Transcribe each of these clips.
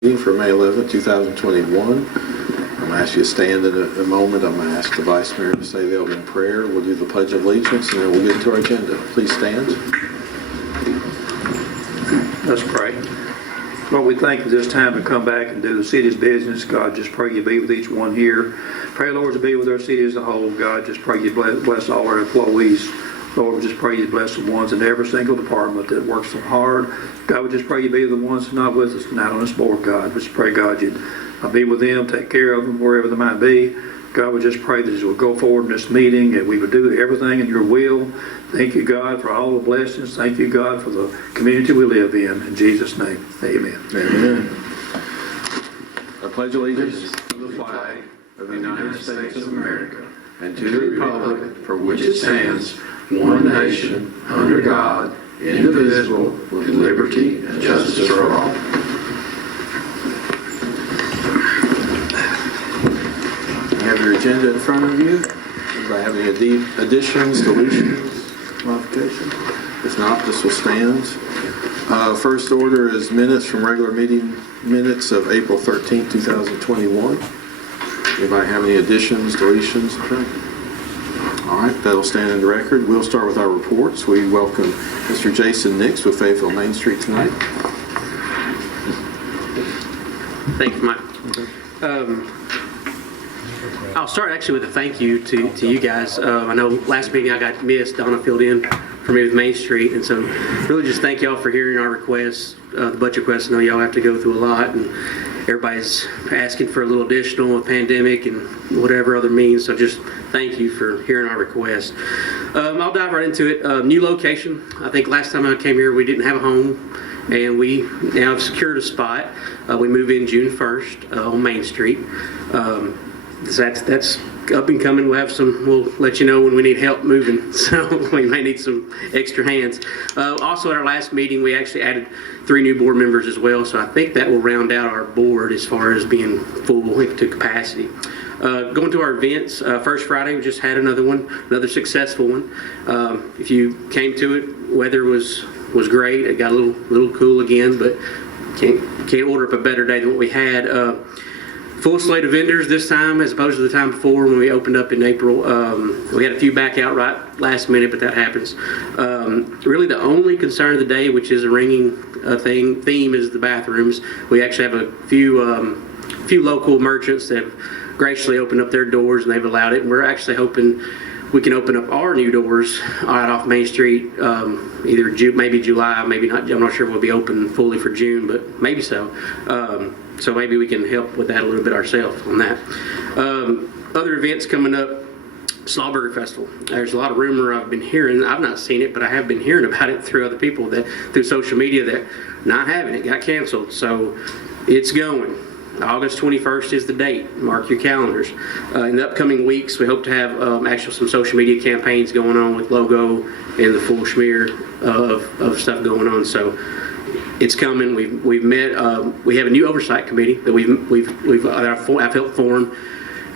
Meeting for May 11, 2021. I'm going to ask you to stand in a moment. I'm going to ask the Vice Mayor to say the opening prayer. We'll do the Pledge of Allegiance, and then we'll get into our agenda. Please stand. Let's pray. Lord, we thank you this time to come back and do the city's business. God, just pray you be with each one here. Pray, Lord, to be with our city as a whole. God, just pray you bless all our employees. Lord, we just pray you bless the ones in every single department that works so hard. God, we just pray you be the ones that are not with us tonight on this board, God. We just pray, God, you'd be with them, take care of them wherever they might be. God, we just pray that as we go forward in this meeting and we would do everything in your will. Thank you, God, for all the blessings. Thank you, God, for the community we live in. In Jesus' name, amen. Amen. I pledge allegiance To the flag of the United States of America and to the republic for which it stands, one nation, under God, indivisible, with liberty and justice for all. You have your agenda in front of you. Anybody have any additions, deletions, modifications? If not, this will stand. First order is minutes from regular meeting minutes of April 13, 2021. Anybody have any additions, deletions? Okay. All right, that'll stand in the record. We'll start with our reports. We welcome Mr. Jason Nix with Fayetteville Main Street tonight. Thank you, Mike. I'll start actually with a thank you to you guys. I know last meeting I got missed. Donna filled in for me with Main Street, and so really just thank y'all for hearing our requests, the budget requests. I know y'all have to go through a lot, and everybody's asking for a little additional with pandemic and whatever other means, so just thank you for hearing our request. I'll dive right into it. New location. I think last time I came here we didn't have a home, and we now have secured a spot. We move in June 1st on Main Street. So that's up and coming. We'll let you know when we need help moving, so we may need some extra hands. Also at our last meeting we actually added 3 new board members as well, so I think that will round out our board as far as being full to capacity. Going to our events, First Friday we just had another successful one. If you came to it, weather was great. It got a little cool again, but can't order up a better day than what we had. Full slate of vendors this time as opposed to the time before when we opened up in April. We had a few back out right last minute, but that happens. Really the only concern of the day, which is a ringing theme, is the bathrooms. We actually have a few local merchants that have graciously opened up their doors and they've allowed it, and we're actually hoping we can open up our new doors right off Main Street, maybe July, maybe not. I'm not sure we'll be open fully for June, but maybe so. So maybe we can help with that a little bit ourselves on that. Other events coming up, Slowbury Festival. There's a lot of rumor I've been hearing. I've not seen it, but I have been hearing about it through other people through social media that not having it, got canceled. So it's going. August 21st is the date. Mark your calendars. In the upcoming weeks, we hope to have actually some social media campaigns going on with logo and the full schmear of stuff going on. So it's coming. We've met. We have a new Oversight Committee that I've helped form,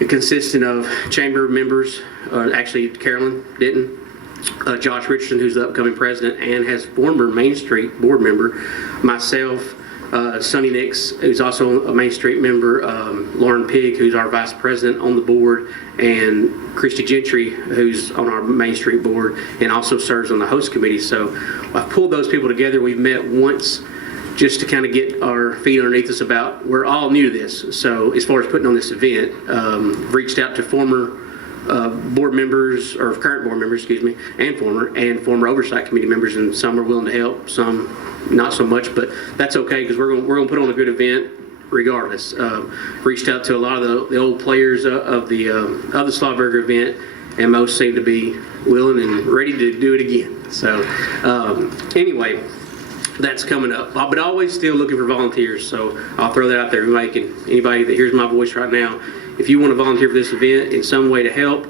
consisting of chamber members. Actually, Carolyn Denton, Josh Richardson, who's the upcoming president and has former Main Street board member, myself. Sonny Nix, who's also a Main Street member, Lauren Pigg, who's our vice president on the board, and Christy Gentry, who's on our Main Street board and also serves on the host committee. So I've pulled those people together. We've met once just to kind of get our feet underneath us about, we're all new to this. So as far as putting on this event, reached out to former board members, or current board members, excuse me, and former Oversight Committee members, and some are willing to help, some not so much, but that's okay because we're going to put on a good event regardless. Reached out to a lot of the old players of the Slowbury event, and most seem to be willing and ready to do it again. So anyway, that's coming up, but always still looking for volunteers, so I'll throw that out there. Anybody that hears my voice right now, if you want to volunteer for this event in some way to help,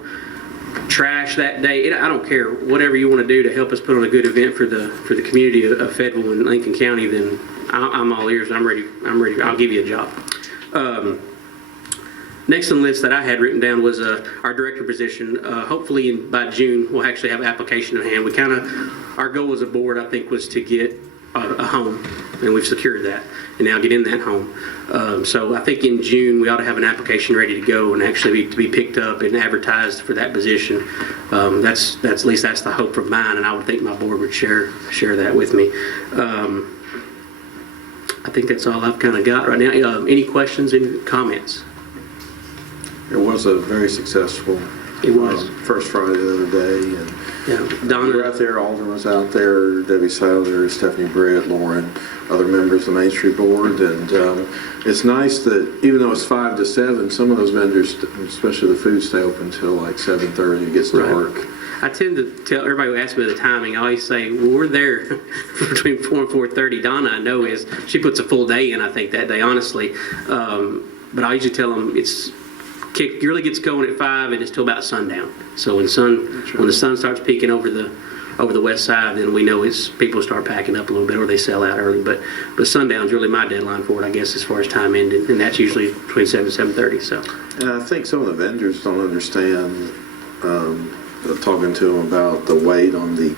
trash that day, I don't care, whatever you want to do to help us put on a good event for the community of Fayetteville and Lincoln County, then I'm all ears. I'm ready. I'll give you a job. Next on the list that I had written down was our director position. Hopefully by June we'll actually have an application in hand. Our goal as a board, I think, was to get a home, and we've secured that, and now get in that home. So I think in June we ought to have an application ready to go and actually to be picked up and advertised for that position. That's at least that's the hope of mine, and I would think my board would share that with me. I think that's all I've kind of got right now. Any questions and comments? It was a very successful It was. First Friday the other day. And Yeah, we were Donna. out there, Alden was out there, Debbie Sadler, Stephanie Britt, Lauren, other members of the Main Street Board. And it's nice that even though it's 5 to 7, some of those vendors, especially the food, stay open until like 7:30. It gets dark. I tend to tell everybody who asks me the timing, I always say, well, we're there between 4 and 4:30. Donna, I know, she puts a full day in, I think, that day, honestly. But I usually tell them it really gets going at 5 and it's till about sundown. So when the sun starts peeking over the west side, then we know people start packing up a little bit or they sell out early. But sundown's really my deadline for it, I guess, as far as time ended, and that's usually between 7 and 7:30. So. And I think some of the vendors don't understand, talking to them about the wait on the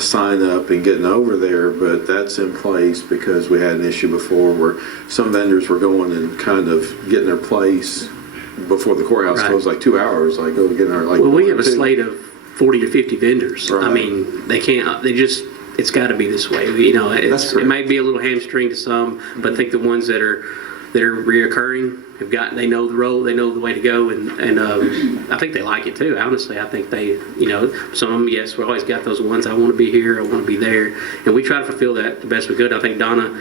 sign up and getting over there, but that's in place because we had an issue before where some vendors were going and kind of getting their place before the courthouse closed like 2 hours, like go get our like. Well, we have a slate of 40 to 50 vendors. Right. I mean, it's got to be this way. It may be a little hamstring to some, but I think the ones that are reoccurring they know the role, they know the way to go, and I think they like it too. Honestly, I think some of them, yes, we always got those ones. I want to be here, I want to be there, and we try to fulfill that the best we could. I think Donna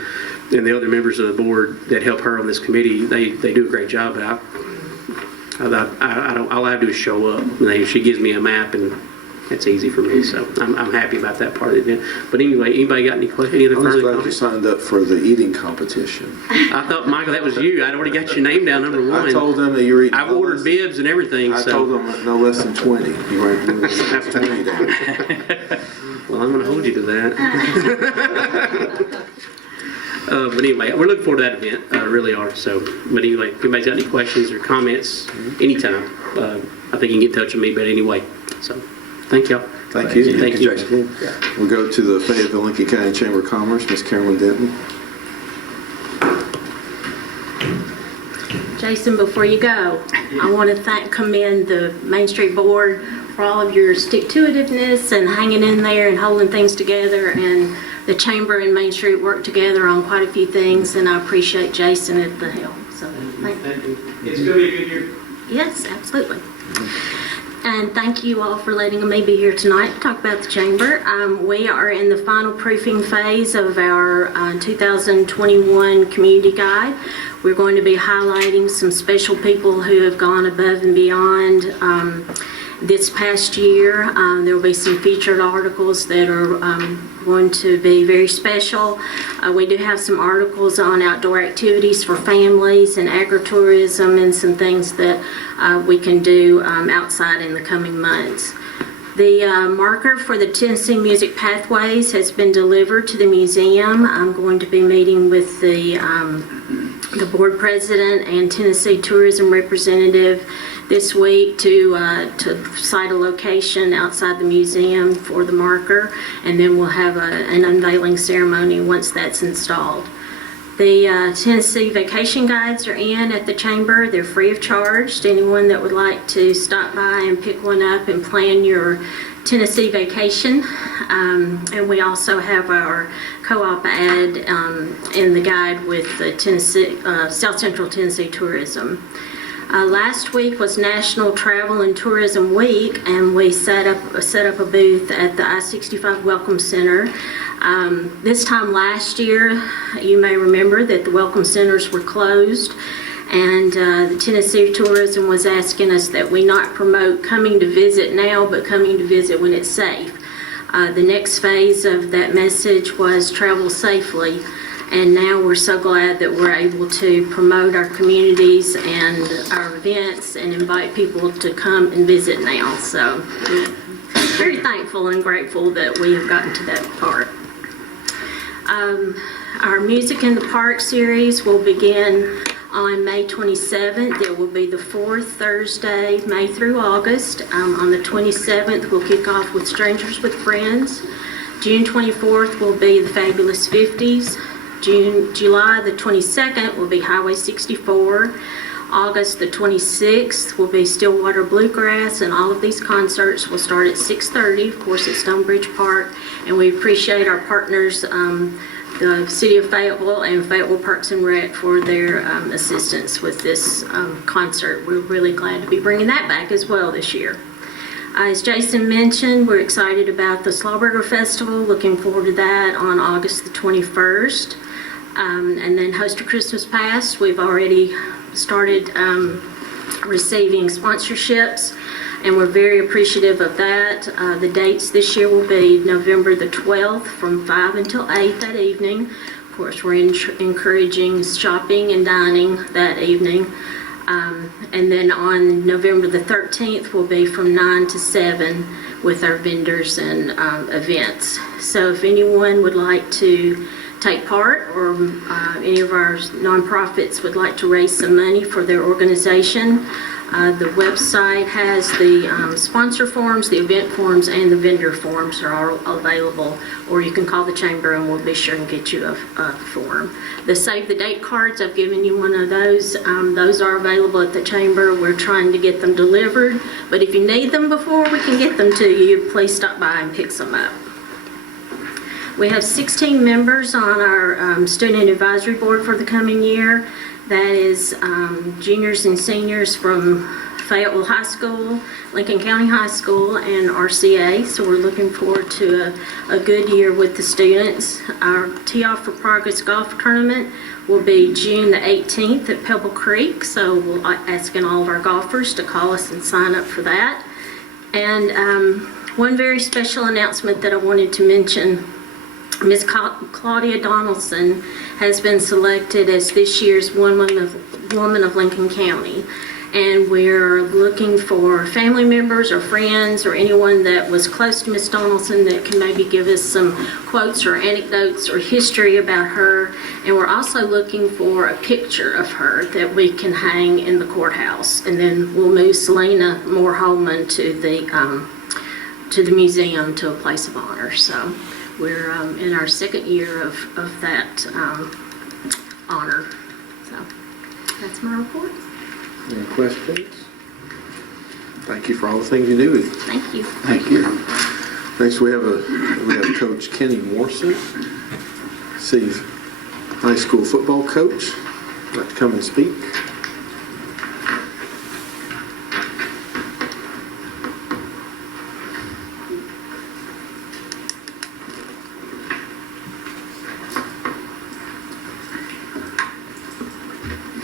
and the other members of the board that help her on this committee, they do a great job. But all I have to do is show up. She gives me a map, and that's easy for me. So I'm happy about that part of the event. But anyway, anybody got any questions? Any other I was further glad you comments? signed up for the eating competition. I thought, Michael, that was you. I'd already got your name down, number one. I told them that you were eating. I've ordered bibs and everything. I so. told them no less than 20. You weren't doing 20 down. Well, I'm going to hold you to that. But anyway, we're looking forward to that event. Really are. So, but anyway, if anybody's got any questions or comments, anytime, I think you can get in touch with me. But anyway, so thank y'all. Thank you. Thank you. Jason. We'll go to the Fayetteville-Lincoln County Chamber of Commerce, Ms. Carolyn Denton. Jason, before you go, I want to commend the Main Street Board for all of your stick-to-itiveness and hanging in there and holding things together, and the Chamber and Main Street work together on quite a few things, and I appreciate Jason at the helm. So, thank you. It's going to be a good year. Yes, absolutely. And thank you all for letting me be here tonight to talk about the Chamber. We are in the final proofing phase of our 2021 Community Guide. We're going to be highlighting some special people who have gone above and beyond this past year. There will be some featured articles that are going to be very special. We do have some articles on outdoor activities for families and agritourism and some things that we can do outside in the coming months. The marker for the Tennessee Music Pathways has been delivered to the museum. I'm going to be meeting with the board president and Tennessee tourism representative this week to cite a location outside the museum for the marker, and then we'll have an unveiling ceremony once that's installed. The Tennessee vacation guides are in at the Chamber. They're free of charge to anyone that would like to stop by and pick one up and plan your Tennessee vacation. And we also have our co-op ad in the guide with the South Central Tennessee Tourism. Last week was National Travel and Tourism Week, and we set up a booth at the I-65 Welcome Center. This time last year, you may remember that the Welcome Centers were closed, and the Tennessee Tourism was asking us that we not promote coming to visit now, but coming to visit when it's safe. The next phase of that message was travel safely. And now we're so glad that we're able to promote our communities and our events and invite people to come and visit now. So we're very thankful and grateful that we have gotten to that part. Our Music in the Park series will begin on May 27th. It will be the fourth Thursday, May through August. On the 27th, we'll kick off with Strangers with Friends. June 24th will be the Fabulous 50s. July the 22nd will be Highway 64. August the 26th will be Stillwater Bluegrass, and all of these concerts will start at 6:30, of course, at Stonebridge Park. And we appreciate our partners, the City of Fayetteville and Fayetteville Parks and Rec, for their assistance with this concert. We're really glad to be bringing that back as well this year. As Jason mentioned, we're excited about the Slowbury Festival, looking forward to that on August the 21st. And then Host a Christmas Past, we've already started receiving sponsorships, and we're very appreciative of that. The dates this year will be November the 12th from 5 until 8 that evening. Of course, we're encouraging shopping and dining that evening. And then on November the 13th will be from 9 to 7 with our vendors and events. So if anyone would like to take part, or any of our nonprofits would like to raise some money for their organization, the website has the sponsor forms, the event forms, and the vendor forms are all available, or you can call the chamber and we'll be sure and get you a form. The save the date cards, I've given you one of those. Those are available at the chamber. We're trying to get them delivered, but if you need them before we can get them to you, please stop by and pick some up. We have 16 members on our Student Advisory Board for the coming year. That is juniors and seniors from Fayetteville High School, Lincoln County High School, and RCA. So we're looking forward to a good year with the students. Our Tee Off for Progress Golf Tournament will be June the 18th at Pebble Creek. So we're asking all of our golfers to call us and sign up for that. And one very special announcement that I wanted to mention, Ms. Claudia Donaldson has been selected as this year's Woman of Lincoln County. And we're looking for family members or friends or anyone that was close to Ms. Donaldson that can maybe give us some quotes or anecdotes or history about her. And we're also looking for a picture of her that we can hang in the courthouse. And then we'll move Selena Moore-Holman to the museum, to a place of honor. So we're in our second year of that honor. So that's my report. Any questions? Thank you for all the things you do. Thank you. Thank you. Next, we have Coach Kenny Morrison, city's high school football coach. Would like to come and speak.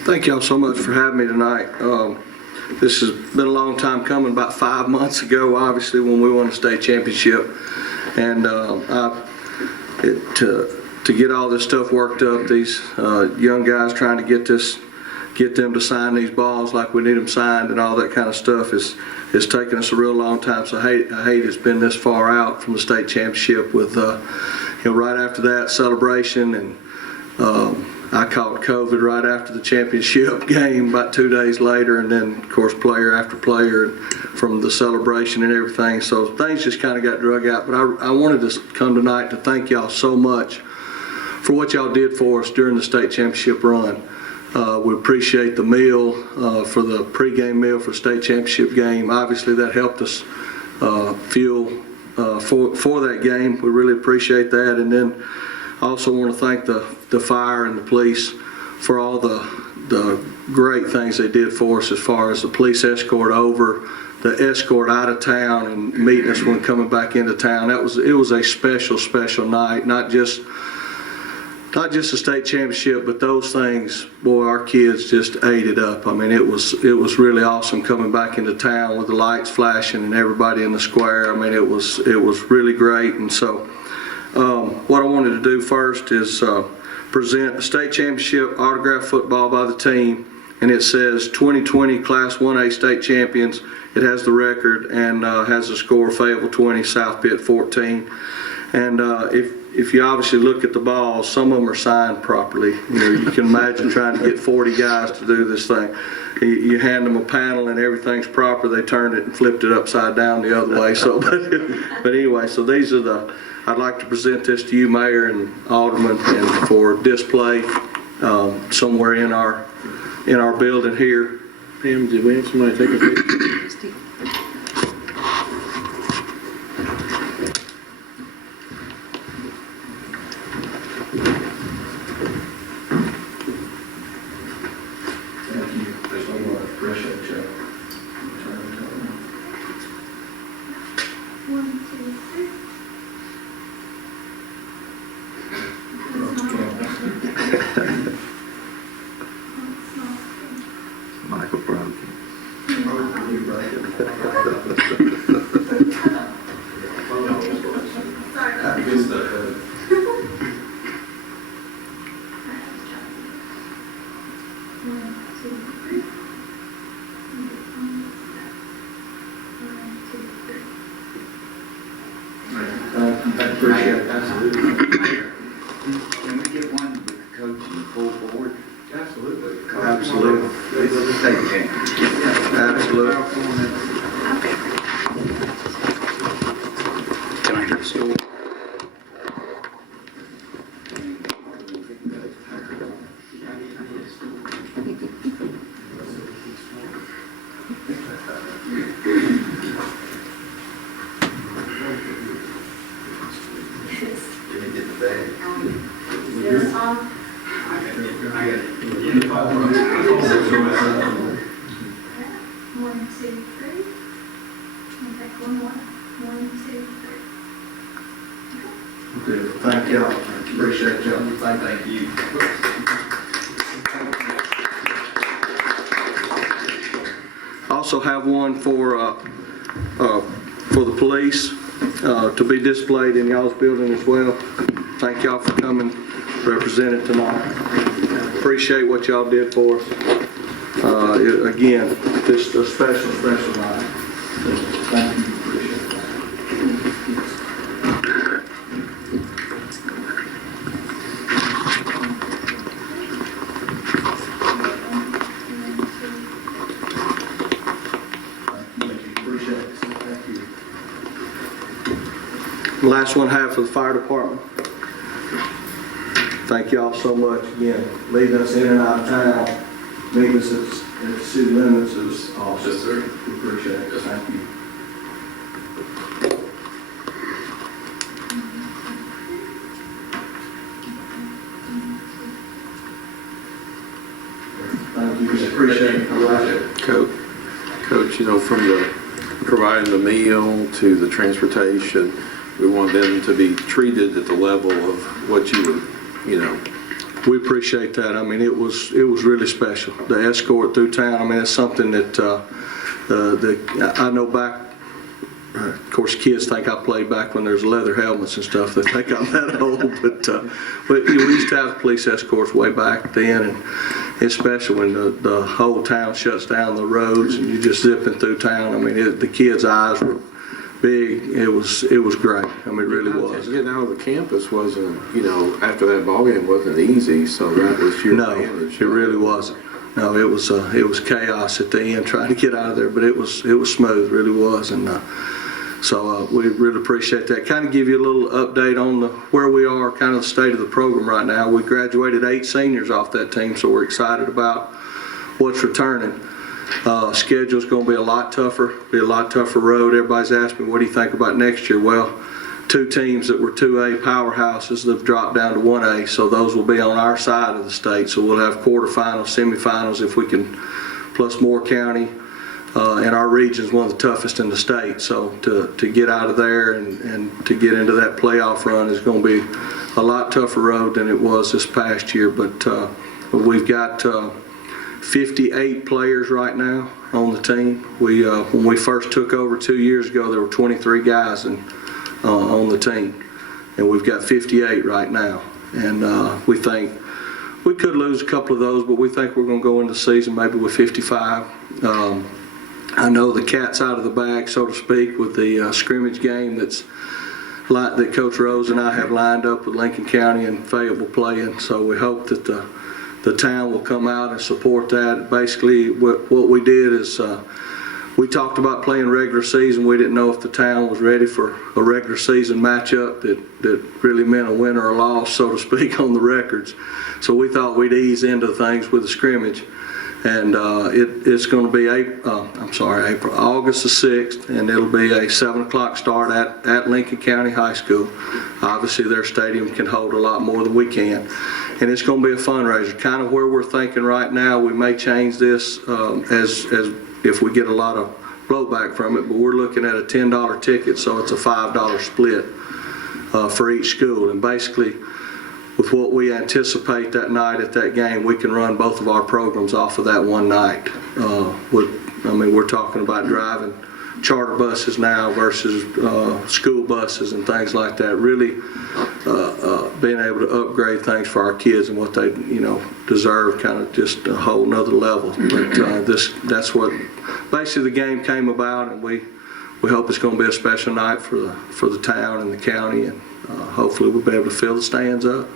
Thank y'all so much for having me tonight. This has been a long time coming, about 5 months ago, obviously, when we won the state championship. And to get all this stuff worked up, these young guys trying to get them to sign these balls like we need them signed and all that kind of stuff is taking us a real long time. So I hate it's been this far out from the state championship with, right after that celebration, and I caught COVID right after the championship game about 2 days later, and then of course player after player from the celebration and everything. So things just kind of got drug out. But I wanted to come tonight to thank y'all so much for what y'all did for us during the state championship run. We appreciate the meal, for the pregame meal for state championship game. Obviously that helped us fuel for that game. We really appreciate that. And then I also want to thank the fire and the police for all the great things they did for us, as far as the police escort over, the escort out of town, and meeting us when coming back into town. It was a special night, not just the state championship, but those things, boy, our kids just ate it up. I mean, it was really awesome coming back into town with the lights flashing and everybody in the square. I mean, it was really great. And so what I wanted to do first is present the state championship autographed football by the team, and it says 2020 Class 1A state champions. It has the record and has the score: Fayetteville 20, South Pitt 14. And if you obviously look at the balls, some of them are signed properly. You know, you can imagine trying to get 40 guys to do this thing. You hand them a panel and everything's proper, they turned it and flipped it upside down the other way. So, but anyway, so these are the, I'd like to present this to you, Mayor and Alderman, and for display somewhere in our building here. Pam, did we have somebody take a picture? Thank you. There's no more. Appreciate you. Michael Brown. Appreciate it. Can we get one with the coach and the full board? Absolutely. Absolutely. Let's take a chance. Absolutely. Can I get a stool? One, two, three. Okay, one more. One, two, three. Thank y'all. Appreciate y'all. Thank you. Also have one for the police to be displayed in y'all's building as well. Thank y'all for coming represented tonight. Appreciate what y'all did for us. Again, just a special night. Thank you. Appreciate that. Appreciate it. Thank you. The last one I have for the fire department. Thank y'all so much again, leading us in and out of town, meeting us at the city limits is awesome. Yes, sir. We appreciate it. Thank you. Thank you. Appreciate it. Coach, you know, from the providing the meal to the transportation, we want them to be treated at the level of what you would, you know. We appreciate that. I mean, it was really special. The escort through town, I mean, it's something that I know back, of course, kids think I played back when there's leather helmets and stuff. They think I'm that old, but we used to have police escorts way back then, and it's special when the whole town shuts down the roads and you're just zipping through town. I mean, the kids' eyes were big. It was great. I mean, it really was. Getting out of the campus wasn't, you know, after that ball game wasn't easy, so that was your advantage. No, it really wasn't. No, it was chaos at the end trying to get out of there, but it was smooth, really was, and so we really appreciate that. Kind of give you a little update on where we are, kind of the state of the program right now. We graduated 8 seniors off that team, so we're excited about what's returning. Schedule's going to be a lot tougher road. Everybody's asked me, what do you think about next year? Well, 2 teams that were 2A powerhouses have dropped down to 1A, so those will be on our side of the state. So we'll have quarterfinals, semifinals if we can, plus Moore County. And our region is one of the toughest in the state. So to get out of there and to get into that playoff run is going to be a lot tougher road than it was this past year. But we've got 58 players right now on the team. When we first took over 2 years ago, there were 23 guys on the team, and we've got 58 right now. And we think we could lose a couple of those, but we think we're going to go into the season maybe with 55. I know the cat's out of the bag, so to speak, with the scrimmage game that's that Coach Rose and I have lined up with Lincoln County and Fayetteville playing. So we hope that the town will come out and support that. Basically, what we did is we talked about playing regular season. We didn't know if the town was ready for a regular season matchup that really meant a win or a loss, so to speak, on the records. So we thought we'd ease into things with the scrimmage. And it's going to be August the 6th, and it'll be a 7 o'clock start at Lincoln County High School. Obviously, their stadium can hold a lot more than we can. And it's going to be a fundraiser. Kind of where we're thinking right now, we may change this as if we get a lot of blowback from it, but we're looking at a $10 ticket, so it's a $5 split for each school. And basically, with what we anticipate that night at that game, we can run both of our programs off of that one night. We're talking about driving charter buses now versus school buses and things like that. Really being able to upgrade things for our kids and what they deserve, kind of just a whole nother level. But that's what basically the game came about, and we hope it's going to be a special night for the town and the county, and hopefully we'll be able to fill the stands up.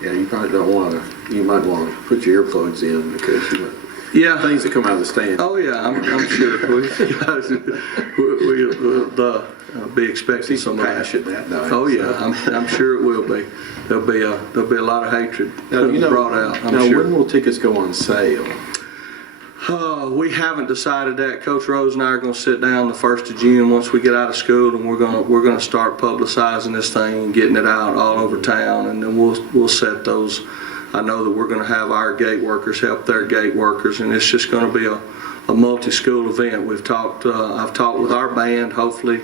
Yeah, you probably don't want to, you might want to put your earplugs in because things that come out of the stand. Oh yeah, I'm sure. We'll be expecting some passion that night. Oh yeah, I'm sure it will be. There'll be a lot of hatred brought out. I'm sure. When will tickets go on sale? We haven't decided that. Coach Rose and I are going to sit down the 1st of June once we get out of school, and we're going to start publicizing this thing and getting it out all over town, and then we'll set those. I know that we're going to have our gate workers help their gate workers, and it's just going to be a multi-school event. I've talked with our band. Hopefully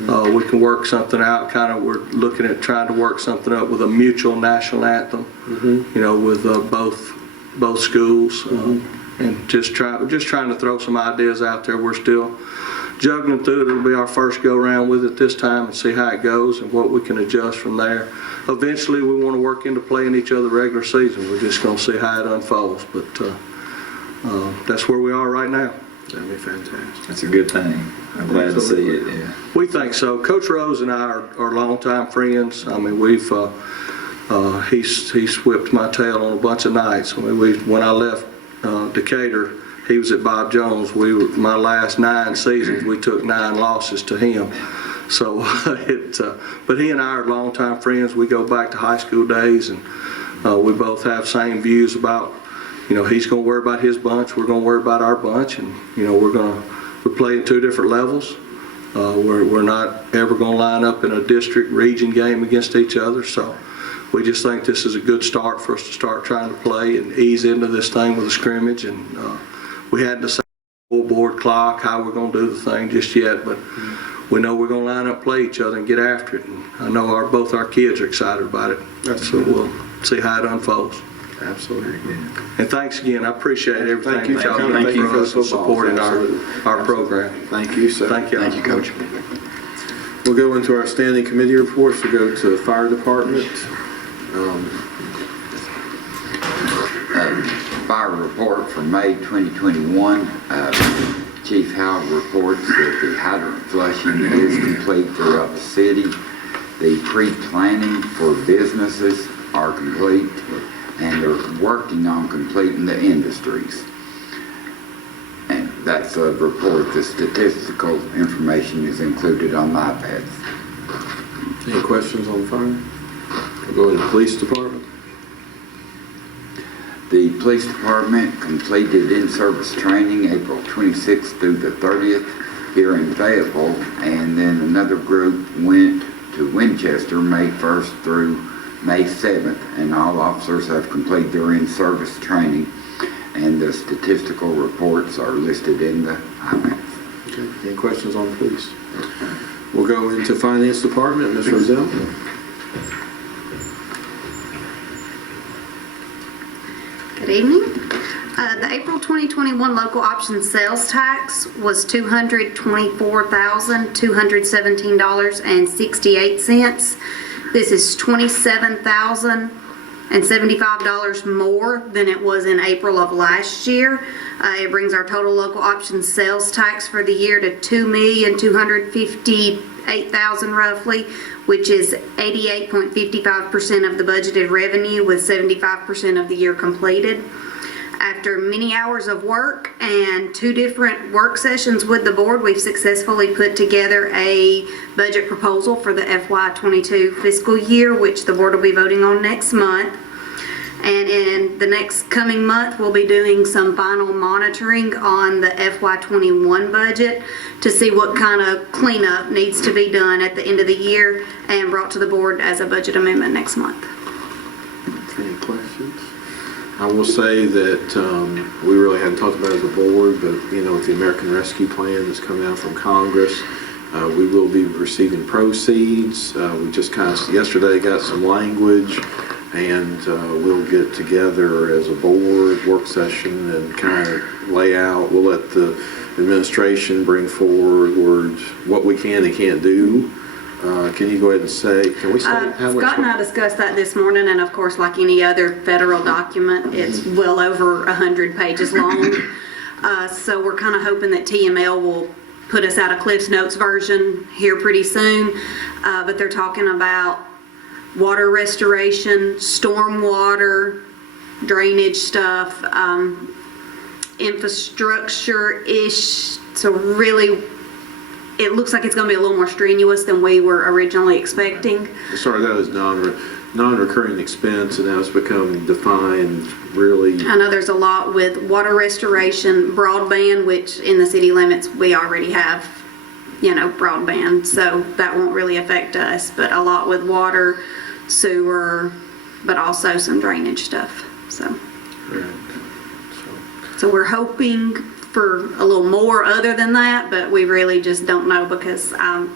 we can work something out. We're looking at trying to work something up with a mutual national anthem, with both schools. And just trying to throw some ideas out there. We're still juggling through it. It'll be our first go around with it this time and see how it goes and what we can adjust from there. Eventually, we want to work into playing each other regular season. We're just going to see how it unfolds. But that's where we are right now. That'd be fantastic. That's a good thing. I'm glad to see it. Yeah. We think so. Coach Rose and I are longtime friends. We've he's whipped my tail on a bunch of nights. When I left Decatur, he was at Bob Jones. My last 9 seasons, we took 9 losses to him. So, but he and I are longtime friends. We go back to high school days, and we both have same views about, he's going to worry about his bunch, we're going to worry about our bunch, and we play in 2 different levels. We're not ever going to line up in a district region game against each other. So. We just think this is a good start for us to start trying to play and ease into this thing with a scrimmage. And we hadn't decided full board clock, how we're going to do the thing just yet, but we know we're going to line up, play each other, and get after it. And I know both our kids are excited about it. So we'll see how it unfolds. Absolutely. And thanks again. I appreciate everything. Thank you that y'all for do coming. Thank you for for us the and football. supporting our Absolutely. program. Thank you, sir. Thank you. Thank you, Coach. We'll go into our standing committee reports. We'll go to the fire department. Fire report for May 2021. Chief Howard reports that the hydrant flushing is complete throughout the city. The pre-planning for businesses are complete, and they're working on completing the industries. And that's a report. The statistical information is included on my iPads. Any questions on fire? We'll go into the police department. The police department completed in-service training April 26th through the 30th here in Fayetteville, and then another group went to Winchester May 1st through May 7th, and all officers have completed their in-service training, and the statistical reports are listed in the IMAX. Okay. Any questions on the police? We'll go into finance department. Ms. Roselle. Good evening. The April 2021 local option sales tax was $224,217.68. This is $27,075 more than it was in April of last year. It brings our total local option sales tax for the year to $2,250,000. $8,000 roughly, which is 88.55% of the budgeted revenue with 75% of the year completed. After many hours of work and 2 different work sessions with the board, we've successfully put together a budget proposal for the FY22 fiscal year, which the board will be voting on next month. And in the next coming month, we'll be doing some final monitoring on the FY21 budget to see what kind of cleanup needs to be done at the end of the year and brought to the board as a budget amendment next month. Any questions? I will say that we really hadn't talked about it as a board, but with the American Rescue Plan that's coming out from Congress, we will be receiving proceeds. We just yesterday got some language, and we'll get together as a board work session and kind of lay out. We'll let the administration bring forward what we can and can't do. Can you go ahead and say, can we say how much? Scott and I discussed that this morning, and of course, like any other federal document, it's well over 100 pages long. So we're kind of hoping that TML will put us out a Cliff's Notes version here pretty soon. But they're talking about water restoration, stormwater, drainage stuff, infrastructure-ish. So really, it looks like it's going to be a little more strenuous than we were originally expecting. Sorry, that is non-recurring expense, and now it's become defined really. I know there's a lot with water restoration, broadband, which in the city limits we already have, broadband, so that won't really affect us, but a lot with water, sewer, but also some drainage stuff. So we're hoping for a little more other than that, but we really just don't know, because I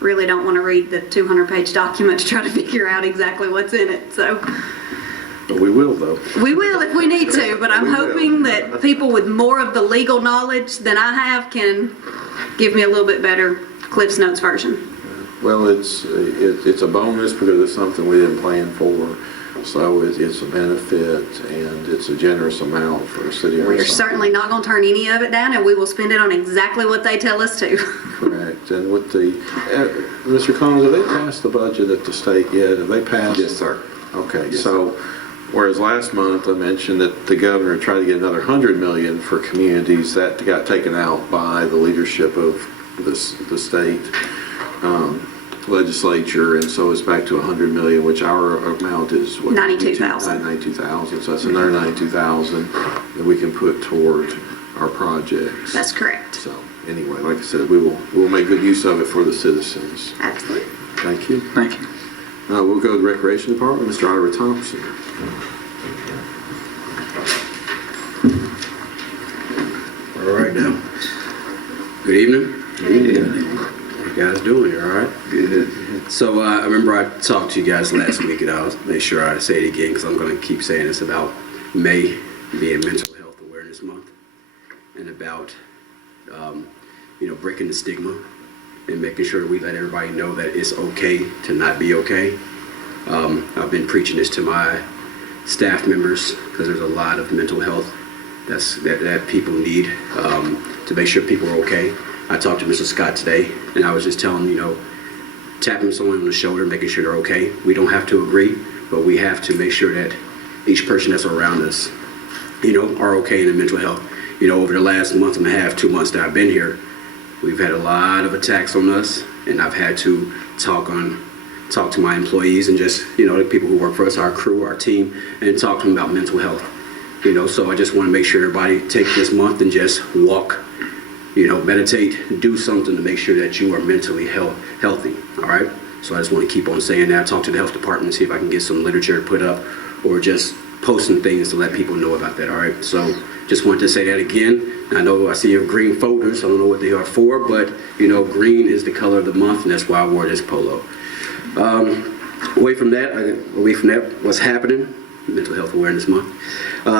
really don't want to read the 200-page document to try to figure out exactly what's in it. So But we will, though. we will if we need to, but I'm hoping that people with more of the legal knowledge than I have can give me a little bit better Cliff's Notes version. Well, it's a bonus because it's something we didn't plan for. So it's a benefit, and it's a generous amount for a city. We're certainly not going to turn any of it down, and we will spend it on exactly what they tell us to. Correct. And with the, Mr. Collins, have they passed the budget at the state yet? Have they passed? Yes, sir. Okay, Yes, so whereas last month I mentioned that the governor tried to get another $100 million for communities, that got taken out by the leadership of the state legislature, and so it's back to $100 million, which our amount is what? $92,000. $92,000. So that's another $92,000 that we can put toward our projects. That's correct. So anyway, like I said, we'll make good use of it for the citizens. Absolutely. Thank you. Thank you. We'll go to the Recreation Department, Mr. Ira Thompson. All right now. Good evening. Good evening. How you guys doing? You all right? Good. So I remember I talked to you guys last week, and I'll make sure I say it again because I'm going to keep saying this about May being Mental Health Awareness Month, and about breaking the stigma and making sure we let everybody know that it's okay to not be okay. I've been preaching this to my staff members because there's a lot of mental health that people need to make sure people are okay. I talked to Mr. Scott today, and I was just telling him, tapping someone on the shoulder, making sure they're okay. We don't have to agree, but we have to make sure that each person that's around us, are okay in the mental health. Over the last month and a half, 2 months that I've been here, we've had a lot of attacks on us, and I've had to talk to my employees and just, the people who work for us, our crew, our team, and talk to them about mental health. So I just want to make sure everybody take this month and just walk, meditate, do something to make sure that you are mentally healthy, all right? So I just want to keep on saying that. Talk to the health department and see if I can get some literature put up or just post some things to let people know about that, all right? So just wanted to say that again. I know I see your green folders. I don't know what they are for, but, green is the color of the month, and that's why I wore this polo. Away from that, what's happening? Mental Health Awareness Month.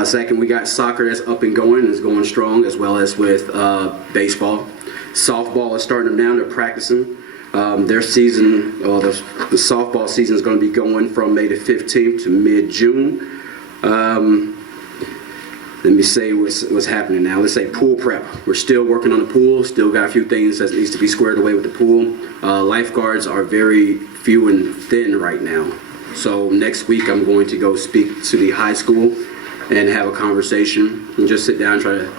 Second, we got soccer that's up and going, is going strong, as well as with baseball. Softball is starting them now. They're practicing. Their season, the softball season is going to be going from May the 15th to mid-June. let me say what's happening now. Let's say pool prep. We're still working on the pool. Still got a few things that needs to be squared away with the pool. Lifeguards are very few and thin right now. So next week I'm going to go speak to the high school and have a conversation and just sit down and try to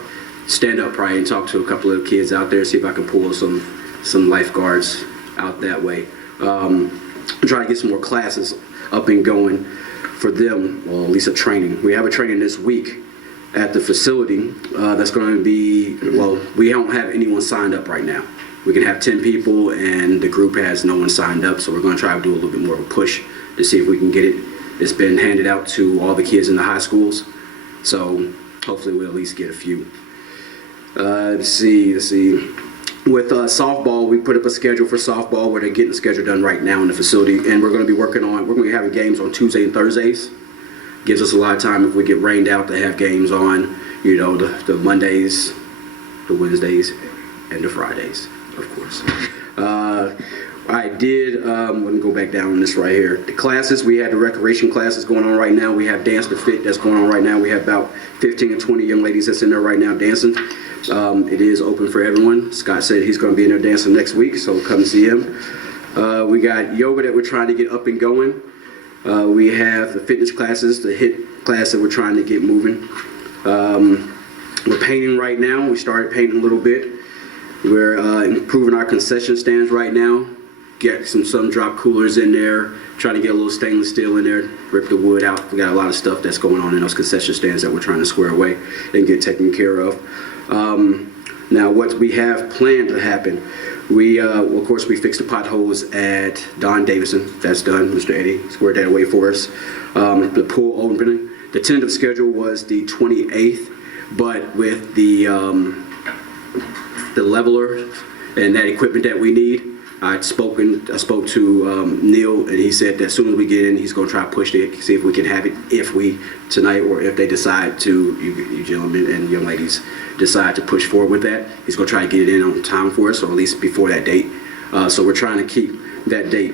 stand up probably and talk to a couple of kids out there, see if I can pull some lifeguards out that way. Try to get some more classes up and going for them, or at least a training. We have a training this week at the facility that's going to be, well, we don't have anyone signed up right now. We can have 10 people and the group has no one signed up, so we're going to try to do a little bit more of a push to see if we can get it. It's been handed out to all the kids in the high schools, so hopefully we'll at least get a few. Let's see. With softball, we put up a schedule for softball where they're getting the schedule done right now in the facility, and we're going to be we're going to be having games on Tuesday and Thursdays. Gives us a lot of time if we get rained out to have games on, you know, the Mondays, the Wednesdays, and the Fridays, of course. I did, let me go back down on this right here. The classes, we had the recreation classes going on right now. We have Dance to Fit that's going on right now. We have about 15 or 20 young ladies that's in there right now dancing. It is open for everyone. Scott said he's going to be in there dancing next week, so come see him. We got yoga that we're trying to get up and going. We have the fitness classes, the HIIT class that we're trying to get moving. We're painting right now. We started painting a little bit. We're improving our concession stands right now. Get some sun drop coolers in there. Trying to get a little stainless steel in there. Rip the wood out. We got a lot of stuff that's going on in those concession stands that we're trying to square away and get taken care of. Now, what we have planned to happen, we, of course, we fixed the potholes at Don Davison. That's done. Mr. Eddie squared that away for us. The pool opening. The tentative schedule was the 28th, but with the leveler and that equipment that we need, I spoke to Neil, and he said that as soon as we get in, he's going to try to push it, see if we can have it tonight, or if they decide to, you gentlemen and young ladies decide to push forward with that. He's going to try to get it in on time for us, or at least before that date. So we're trying to keep that date.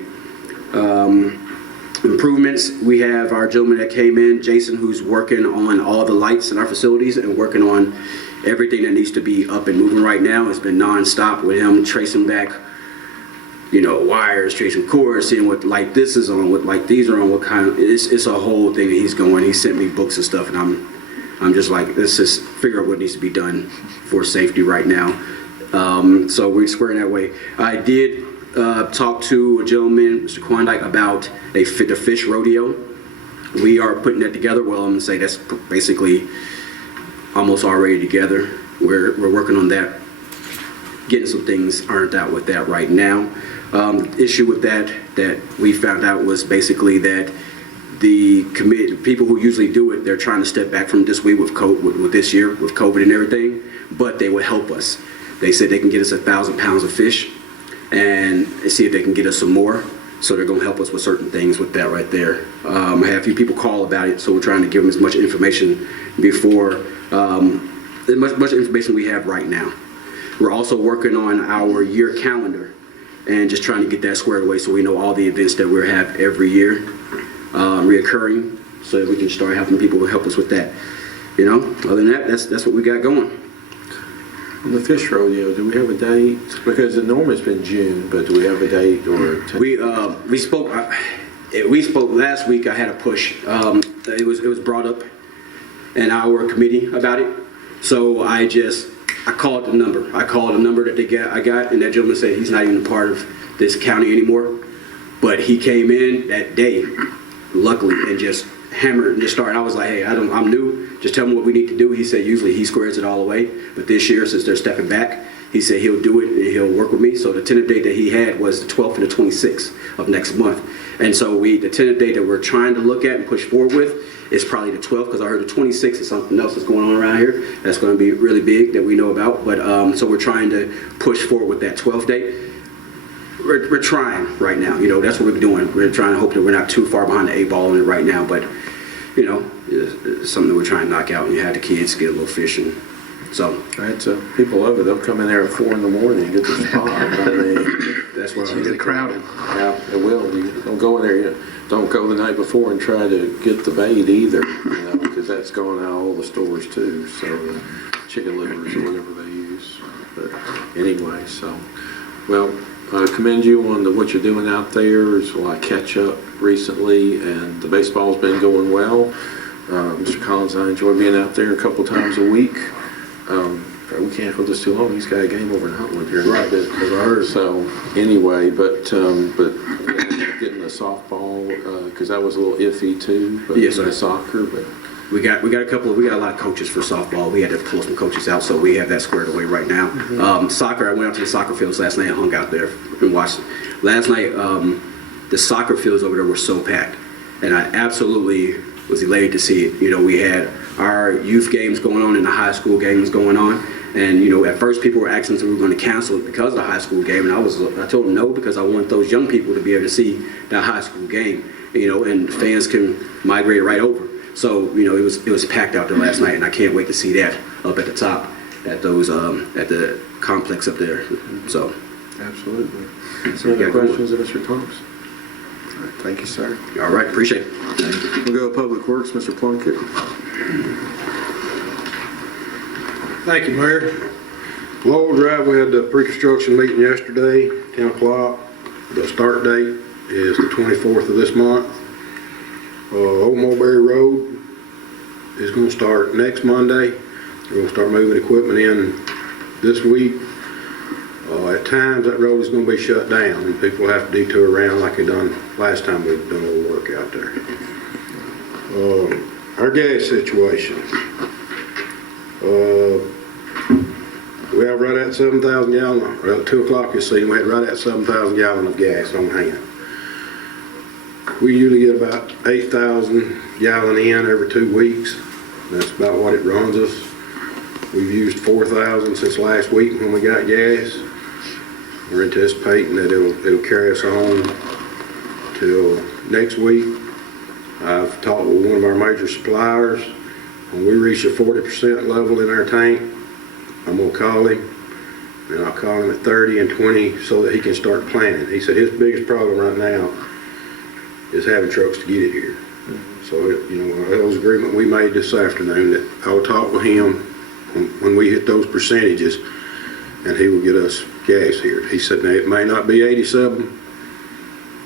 Improvements, we have our gentleman that came in, Jason, who's working on all the lights in our facilities and working on everything that needs to be up and moving right now. It's been non-stop with him tracing back, you know, wires, tracing cords, seeing what light this is on, what light these are on, what kind of, it's a whole thing that he's going. He sent me books and stuff, and I'm just like, let's just figure out what needs to be done for safety right now. So we're squaring that way. I did talk to a gentleman, Mr. Klondike, about the fish rodeo. We are putting that together. Well, I'm gonna say that's basically almost already together. We're working on that, getting some things ironed out with that right now. Issue with that we found out was basically that the people who usually do it, they're trying to step back from this week with this year with COVID and everything, but they would help us. They said they can get us 1,000 pounds of fish and see if they can get us some more. So they're going to help us with certain things with that right there. I had a few people call about it, so we're trying to give them as much information before, much information we have right now. We're also working on our year calendar and just trying to get that squared away so we know all the events that we have every year reoccurring, so that we can start having people help us with that. You know, other than that, that's what we got going. The fish rodeo, do we have a date? Because the norm has been June, but do we have a date or? We spoke last week. I had a push. It was brought up in our committee about it, so I called the number. I called the number that I got, and that gentleman said he's not even a part of this county anymore. But he came in that day, luckily, and just hammered and just started. I was like, hey, I'm new. Just tell me what we need to do. He said usually he squares it all away, but this year, since they're stepping back, he said he'll do it and he'll work with me. So the tentative date that he had was the 12th and the 26th of next month. And so the tentative date that we're trying to look at and push forward with is probably the 12th, because I heard the 26th is something else that's going on around here that's going to be really big that we know about. But so we're trying to push forward with that 12th date. We're trying right now. You know, that's what we're doing. We're trying to hope that we're not too far behind the 8 ball on it right now. But you know, it's something that we're trying to knock out. And you have the kids get a little fishing. So people love it. They'll come in there at 4 in the morning and get the spot. I mean, that's what It's crowded. Yeah, it will. You don't go in there. Don't go the night before and try to get the bait either. You know, because that's going out all the stores too, so chicken livers or whatever they use. But anyway, so, well, I commend you on what you're doing out there. There's a lot of catch up recently, and the baseball's been going well. Mr. Collins, I enjoy being out there a couple times a week. We can't hold this too long. He's got a game over in Huntland here. Right. As I heard. So anyway, but getting the softball, because that was a little iffy too. But Yes, sir. the soccer, but We got a lot of coaches for softball. We had to pull some coaches out, so we have that squared away right now. Soccer, I went out to the soccer fields last night and hung out there and watched. Last night, the soccer fields over there were so packed, and I absolutely was elated to see it. You know, we had our youth games going on and the high school games going on. And, you know, at first people were asking if we were going to cancel it because of the high school game. And I told them no, because I want those young people to be able to see that high school game, you know, and fans can migrate right over. So, you know, it was packed out there last night, and I can't wait to see that up at the top at those, at the complex up there. So. absolutely. So any questions of Mr. Thomas? All right, thank you, sir. All right, appreciate it. We'll go to Public Works, Mr. Plunkett. Thank you, Mayor. Lowell Drive, we had the pre-construction meeting yesterday, 10 o'clock. The start date is the 24th of this month. Old Mulberry Road is going to start next Monday. We're going to start moving equipment in this week. At times, that road is going to be shut down, and people have to detour around like they done last time we done a little work out there. Our gas situation. We have right at 7,000 gallon, or at 2 o'clock this evening, we had right at 7,000 gallon of gas on hand. We usually get about 8,000 gallon in every 2 weeks. That's about what it runs us. We've used 4,000 since last week when we got gas. We're anticipating that it'll carry us on till next week. I've talked with one of our major suppliers. When we reach a 40% level in our tank, I'm going to call him, and I'll call him at 30 and 20 so that he can start planning. He said his biggest problem right now is having trucks to get it here. So, you know, that was an agreement we made this afternoon that I'll talk with him when we hit those percentages, and he will get us gas here. He said, now, it may not be 87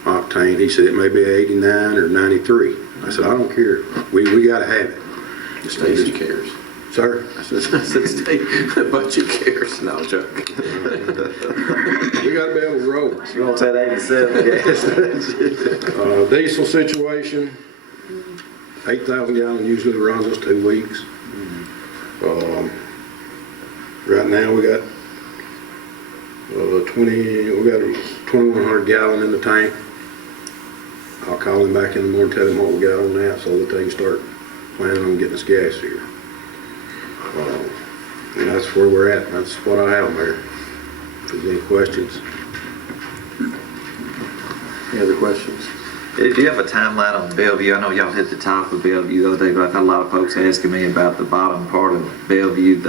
octane. He said it may be 89 or 93. I said, I don't care. We got to have it. Stacy cares. Sir? I said, State, the budget cares. No, I'm joking. We got to be able to roll. You want that 87? Diesel situation, 8,000 gallon usually runs us 2 weeks. Right now we got we got a 2,100 gallon in the tank. I'll call him back in the morning, tell him what we got on that so that they can start planning on getting us gas here. And that's where we're at. That's what I have there. If there's any questions. Any other questions? Do you have a timeline on Bellevue? I know y'all hit the top of Bellevue the other day, but I've had a lot of folks asking me about the bottom part of Bellevue,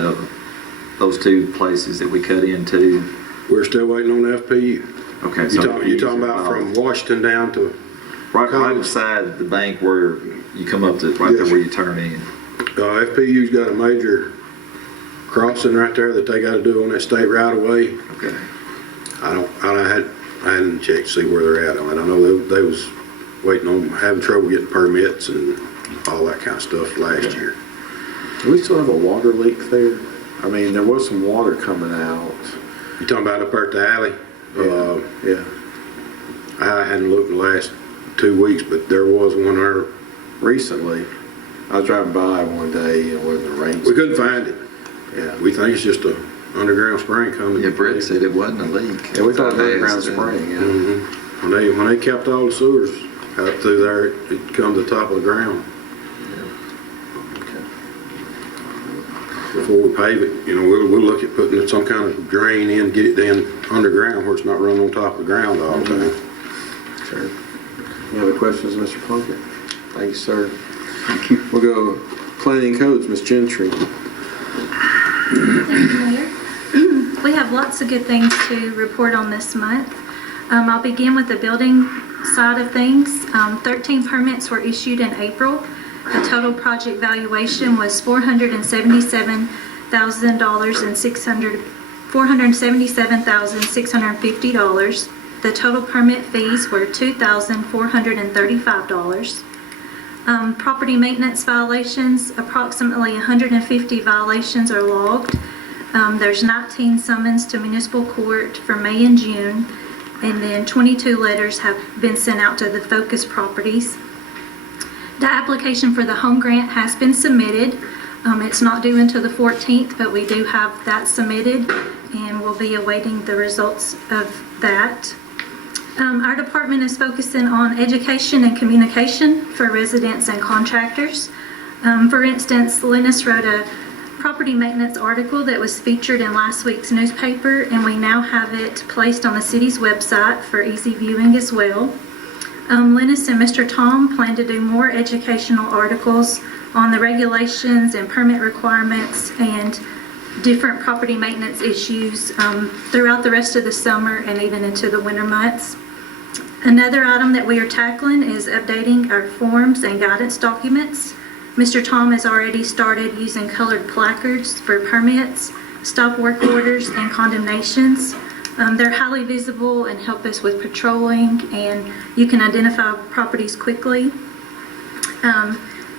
those 2 places that we cut into. We're still waiting on the FPU. Okay, You're talking about from Washington down to right beside the bank where you come up to right there where you turn in. FPU's got a major crossing right there that they got to do on that state right of way. Okay. I hadn't checked to see where they're at on it. I know they was waiting on having trouble getting permits and all that kind of stuff last year. Do we still have a water leak there? I mean, there was some water coming out. You talking about up there at the alley? Yeah. I hadn't looked in the last 2 weeks, but there was one there. Recently, I was driving by one day and when the rain. We couldn't find it. Yeah. We think it's just a underground spring coming. Yeah, Brett said it wasn't a leak. Yeah, we thought it was underground spring. Yeah. Mm-hmm. When they kept all the sewers out through there, it come to the top of the ground. Before we pave it, you know, we'll look at putting some kind of drain in, get it down underground where it's not running on top of the ground all the time. Sure. Any other questions, Mr. Plunkett? Thank you, sir. Thank you. We'll go planning codes, Ms. Gentry. Thank you, Mayor. We have lots of good things to report on this month. I'll begin with the building side of things. 13 permits were issued in April. The total project valuation was $477,650. The total permit fees were $2,435. Property maintenance violations, approximately 150 violations are logged. There's 19 summons to municipal court for May and June, and then 22 letters have been sent out to the focus properties. The application for the home grant has been submitted. It's not due until the 14th, but we do have that submitted, and we'll be awaiting the results of that. Our department is focusing on education and communication for residents and contractors. For instance, Lennis wrote a property maintenance article that was featured in last week's newspaper, and we now have it placed on the city's website for easy viewing as well. Lennis and Mr. Tom plan to do more educational articles on the regulations and permit requirements and different property maintenance issues throughout the rest of the summer and even into the winter months. Another item that we are tackling is updating our forms and guidance documents. Mr. Tom has already started using colored placards for permits, stop work orders, and condemnations. They're highly visible and help us with patrolling, and you can identify properties quickly.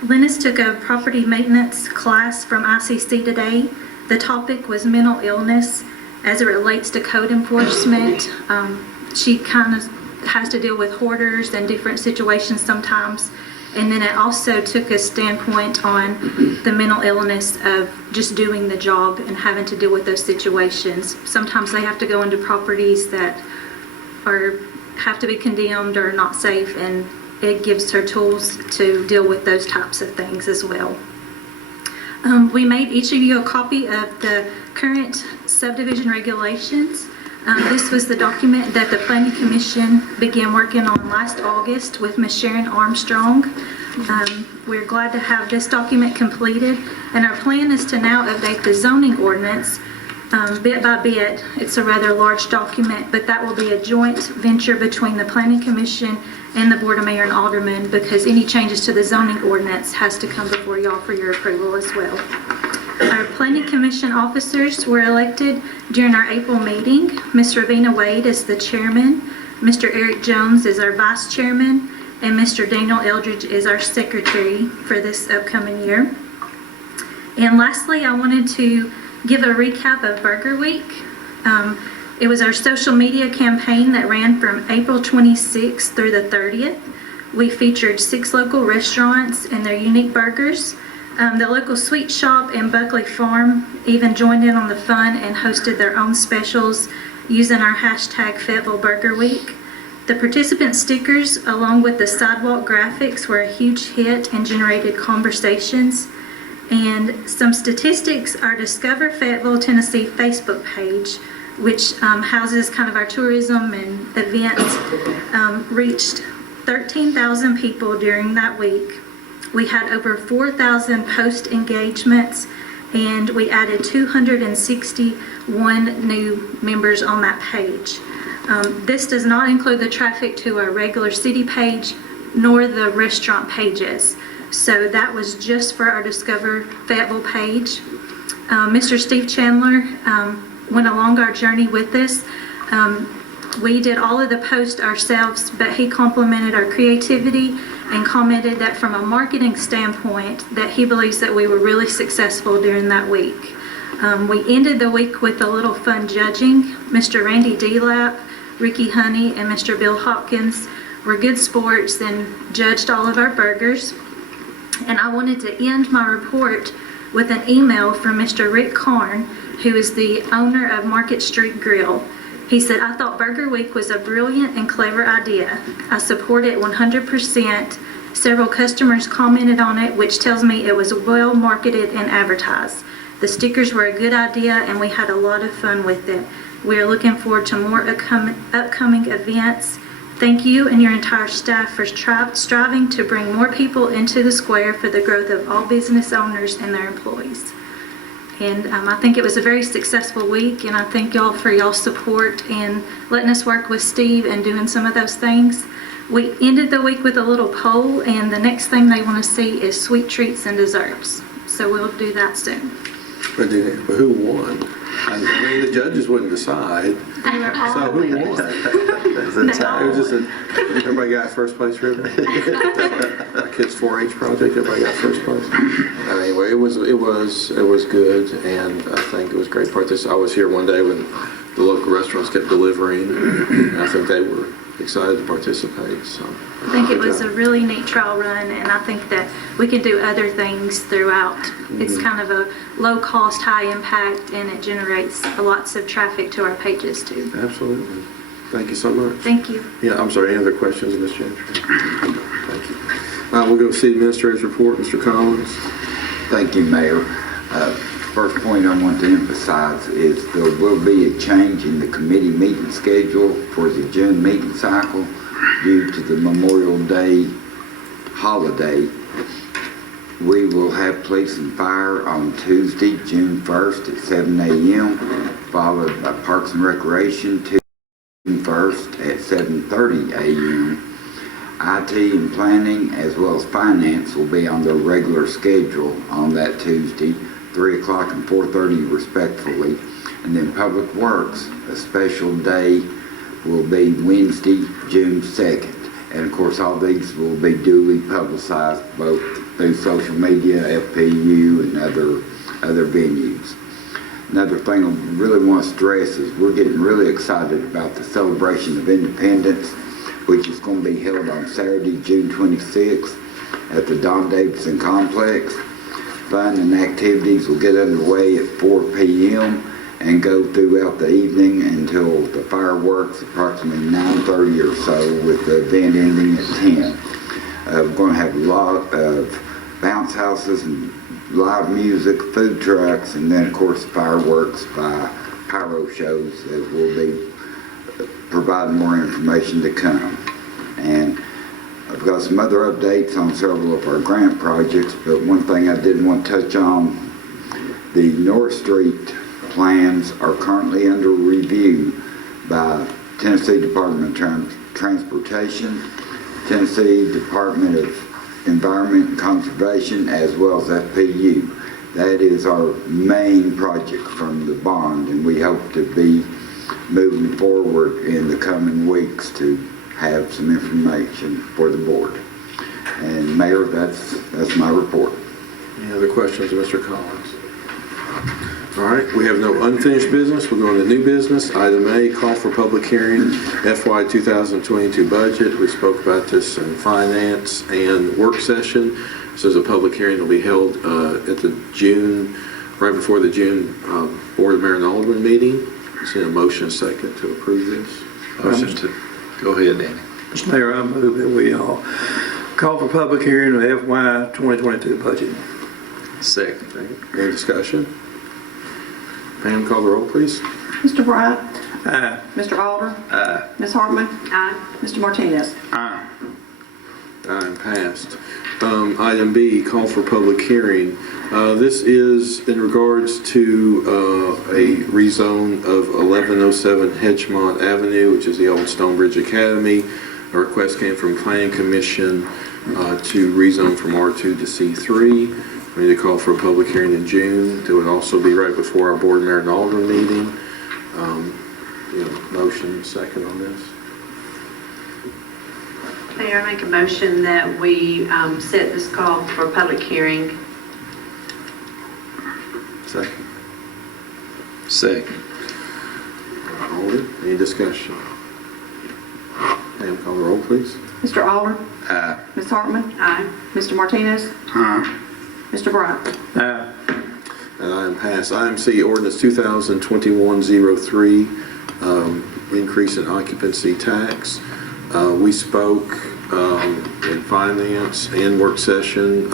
Lennis took a property maintenance class from ICC today. The topic was mental illness as it relates to code enforcement. She kind of has to deal with hoarders and different situations sometimes. And then it also took a standpoint on the mental illness of just doing the job and having to deal with those situations. Sometimes they have to go into properties that have to be condemned or not safe, and it gives her tools to deal with those types of things as well. We made each of you a copy of the current subdivision regulations. This was the document that the Planning Commission began working on last August with Ms. Sharon Armstrong. We're glad to have this document completed, and our plan is to now update the zoning ordinance bit by bit. It's a rather large document, but that will be a joint venture between the Planning Commission and the Board of Mayor and Aldermen, because any changes to the zoning ordinance has to come before y'all for your approval as well. Our Planning Commission officers were elected during our April meeting. Ms. Ravina Wade is the chairman, Mr. Eric Jones is our vice chairman, and Mr. Daniel Eldridge is our secretary for this upcoming year. And lastly, I wanted to give a recap of Burger Week. It was our social media campaign that ran from April 26th through the 30th. We featured 6 local restaurants and their unique burgers. The local sweet shop and Buckley Farm even joined in on the fun and hosted their own specials using our hashtag Fayetteville Burger Week. The participant stickers, along with the sidewalk graphics, were a huge hit and generated conversations. And some statistics, our Discover Fayetteville, Tennessee Facebook page, which houses kind of our tourism and events, reached 13,000 people during that week. We had over 4,000 post engagements, and we added 261 new members on that page. This does not include the traffic to our regular city page nor the restaurant pages. So that was just for our Discover Fayetteville page. Mr. Steve Chandler went along our journey with us. We did all of the posts ourselves, but he complimented our creativity and commented that from a marketing standpoint that he believes that we were really successful during that week. We ended the week with a little fun judging. Mr. Randy Delap, Ricky Honey, and Mr. Bill Hopkins were good sports and judged all of our burgers. And I wanted to end my report with an email from Mr. Rick Karn, who is the owner of Market Street Grill. He said, "I thought Burger Week was a brilliant and clever idea. I support it 100%. Several customers commented on it, which tells me it was well marketed and advertised. The stickers were a good idea, and we had a lot of fun with it. We are looking forward to more upcoming events. Thank you and your entire staff for striving to bring more people into the square for the growth of all business owners and their employees." And I think it was a very successful week, and I thank y'all for y'all's support and letting us work with Steve and doing some of those things. We ended the week with a little poll, and the next thing they want to see is sweet treats and desserts. So we'll do that soon. But who won? I mean, the judges wouldn't decide. They were all So who winners. won? They all It was just won. everybody got first place ribbon? My kid's 4-H project, everybody got first place. Anyway, it was good, and I think it was great participation. I was here one day when the local restaurants kept delivering, and I think they were excited to participate, so. I think it good was job. a really neat trial run, and I think that we can do other things throughout. It's kind of a low cost, high impact, and it generates lots of traffic to our pages too. Absolutely. Thank you so much. Thank you. Yeah, I'm sorry, any other questions, Ms. Gentry? Thank you. We'll go see the Administrator's report, Mr. Collins. Thank you, Mayor. First point I want to emphasize is there will be a change in the committee meeting schedule for the June meeting cycle due to the Memorial Day holiday. We will have police and fire on Tuesday, June 1st at 7 a.m., followed by Parks and Recreation June 1st at 7:30 a.m. IT and planning as well as finance will be on their regular schedule on that Tuesday, 3 o'clock and 4:30 respectively. And then Public Works, a special day, will be Wednesday, June 2nd. And of course, all these will be duly publicized both through social media, FPU, and other venues. Another thing I really want to stress is we're getting really excited about the celebration of independence, which is going to be held on Saturday, June 26th at the Don Davidson Complex. Fun and activities will get underway at 4 p.m. and go throughout the evening until the fireworks, approximately 9:30 or so, with the event ending at 10. We're going to have a lot of bounce houses and live music, food trucks, and then of course fireworks by pyro shows that will be providing more information to come. And I've got some other updates on several of our grant projects, but one thing I did want to touch on, the North Street plans are currently under review by Tennessee Department of Transportation, Tennessee Department of Environment and Conservation, as well as FPU. That is our main project from the bond, and we hope to be moving forward in the coming weeks to have some information for the board. And Mayor, that's my report. Any other questions of Mr. Collins? All right, we have no unfinished business. We're going to new business. Item A, call for public hearing, FY 2022 budget. We spoke about this in finance and work session. This is a public hearing that will be held at the June, right before the June Board of Mayor and Alderman meeting. See a motion second to approve this. Motion to, go ahead, Danny. Mr. Mayor, I move that we call for public hearing of FY 2022 budget. Second. Any discussion? Pam, call the roll, please. Mr. Bryant? Aye. Mr. Alder? Aye. Ms. Hartman? Aye. Mr. Martinez? Aye, passed. Item B, call for public hearing. This is in regards to a rezone of 1107 Hedgemont Avenue, which is the old Stonebridge Academy. A request came from Planning Commission to rezone from R2 to C3. We need to call for a public hearing in June. It would also be right before our board, mayor, and alderman meeting. Motion second on this. Mayor, I make a motion that we set this call for a public hearing. Second. Second. Alder, any discussion? Pam, call the roll, please. Mr. Alder? Aye. Ms. Hartman? Aye. Mr. Martinez? Aye. Mr. Bryant? Aye. And item passed. Item C, ordinance 2021-03, increase in occupancy tax. We spoke in finance and work session.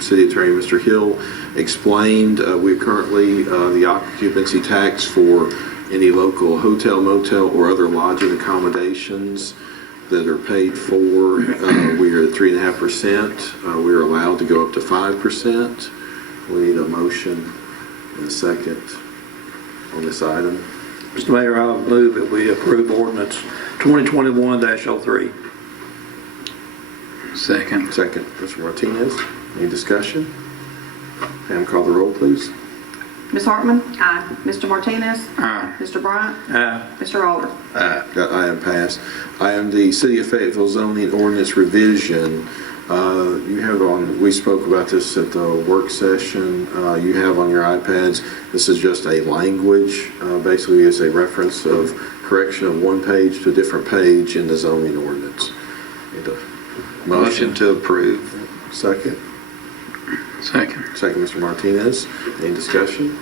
City Attorney Mr. Hill explained we currently the occupancy tax for any local hotel, motel, or other lodging accommodations that are paid for. We are at 3.5%. We are allowed to go up to 5%. We need a motion and a second on this item. Mr. Mayor, I'll move that we approve ordinance 2021-03. Second. Second, Mr. Martinez. Any discussion? Pam, call the roll, please. Ms. Hartman? Aye. Mr. Martinez? Aye. Mr. Bryant? Aye. Mr. Alder? That item passed. Item D, City of Fayetteville zoning ordinance revision. You have on, we spoke about this at the work session. You have on your iPads, this is just a language. Basically, it's a reference of correction of one page to a different page in the zoning ordinance. Need a Motion to approve. Second. Second. Second, Mr. Martinez. Any discussion?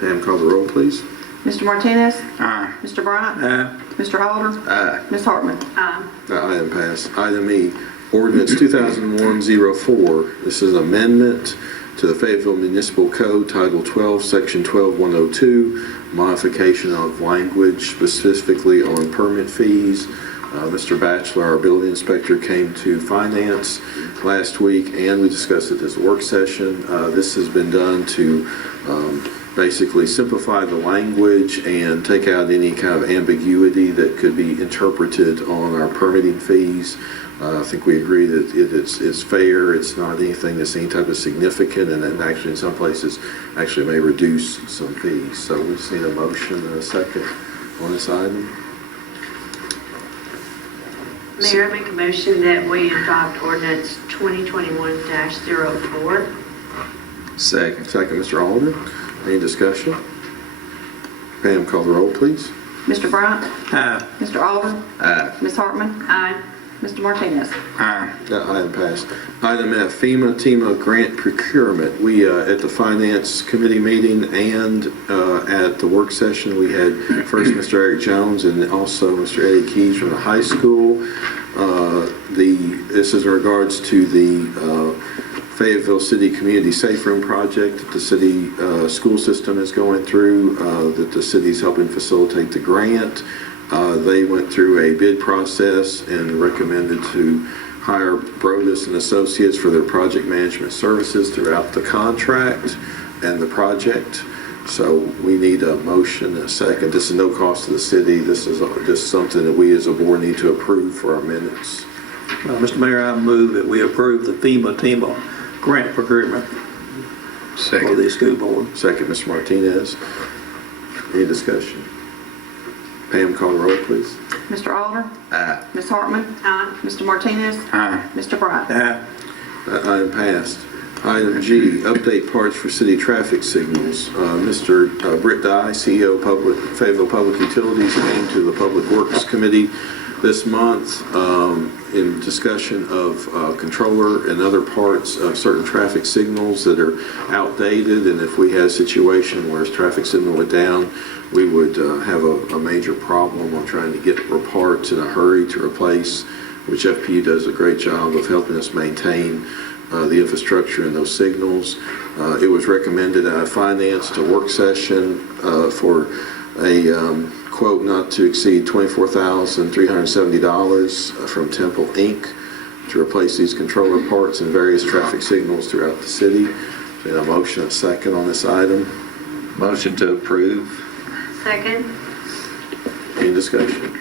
Pam, call the roll, please. Mr. Martinez? Aye. Mr. Bryant? Aye. Mr. Alder? Aye. Ms. Hartman? Aye. That item passed. Item E, ordinance 2001-04. This is amendment to the Fayetteville Municipal Code, Title 12, Section 12102, modification of language specifically on permit fees. Mr. Batchelor, our building inspector, came to finance last week, and we discussed it as a work session. This has been done to basically simplify the language and take out any kind of ambiguity that could be interpreted on our permitting fees. I think we agree that it's fair, it's not anything that's any type of significant, and then actually in some places actually may reduce some fees. So we just need a motion and a second on this item. Mayor, I make a motion that we adopt ordinance 2021-04. Second. Second, Mr. Alder. Any discussion? Pam, call the roll, please. Mr. Bryant? Aye. Mr. Alder? Aye. Ms. Hartman? Aye. Mr. Martinez? Aye. That item passed. Item F, FEMA grant procurement. We, at the Finance Committee meeting and at the work session, we had first Mr. Eric Jones and also Mr. Eddie Keys from the high school. This is in regards to the Fayetteville City Community Safe Room project that the city school system is going through, that the city's helping facilitate the grant. They went through a bid process and recommended to hire Brodus and Associates for their project management services throughout the contract and the project. So we need a motion and a second. This is no cost to the city. This is just something that we as a board need to approve for our minutes. Mr. Mayor, I move that we approve the FEMA grant procurement for Second. the school board. Second, Mr. Martinez. Any discussion? Pam, call the roll, please. Mr. Alder? Aye. Ms. Hartman? Aye. Mr. Martinez? Aye. Mr. Bryant? Aye. That item passed. Item G, update parts for city traffic signals. Mr. Britt Dye, CEO of Fayetteville Public Utilities, came to the Public Works Committee this month in discussion of controller and other parts of certain traffic signals that are outdated, and if we had a situation where a traffic signal went down, we would have a major problem on trying to get parts in a hurry to replace, which FPU does a great job of helping us maintain the infrastructure and those signals. It was recommended at a finance to work session for a quote not to exceed $24,370 from Temple Inc. to replace these controller parts and various traffic signals throughout the city. And a motion, a second on this item. Motion to approve. Second. Any discussion?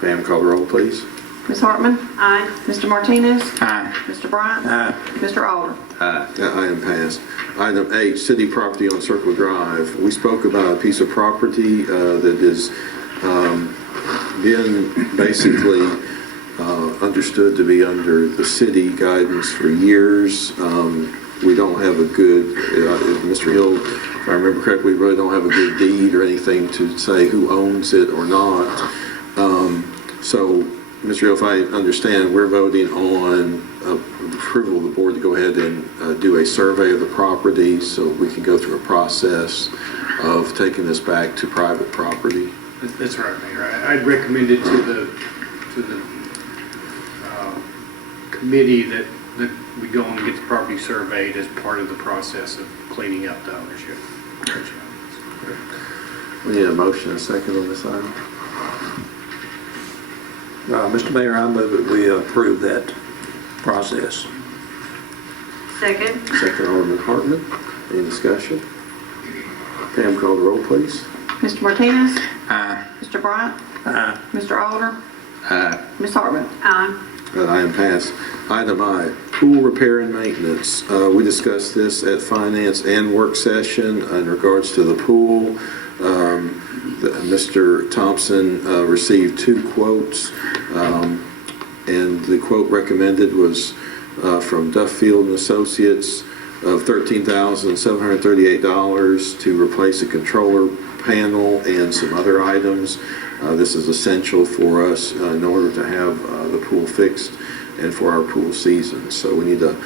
Pam, call the roll, please. Ms. Hartman? Aye. Mr. Martinez? Aye. Mr. Bryant? Aye. Mr. Alder? Aye. That item passed. Item H, city property on Circle Drive. We spoke about a piece of property that has been basically understood to be under the city guidance for years. We don't have a good, Mr. Hill, if I remember correctly, we really don't have a good deed or anything to say who owns it or not. So, Mr. Hill, if I understand, we're voting on approval of the board to go ahead and do a survey of the property so we can go through a process of taking this back to private property. That's right, Mayor. I'd recommend it to the committee that we go and get the property surveyed as part of the process of cleaning up the ownership. We need a motion and a second on this item. Mr. Mayor, I move that we approve that process. Second. Second, Alderman Hartman. Any discussion? Pam, call the roll, please. Mr. Martinez? Aye. Mr. Bryant? Aye. Mr. Alder? Aye. Ms. Hartman? Aye. Item passed. Item I, pool repair and maintenance. We discussed this at finance and work session in regards to the pool. Mr. Thompson received 2 quotes, and the quote recommended was from Duffield and Associates of $13,738 to replace a controller panel and some other items. This is essential for us in order to have the pool fixed and for our pool season. So we need a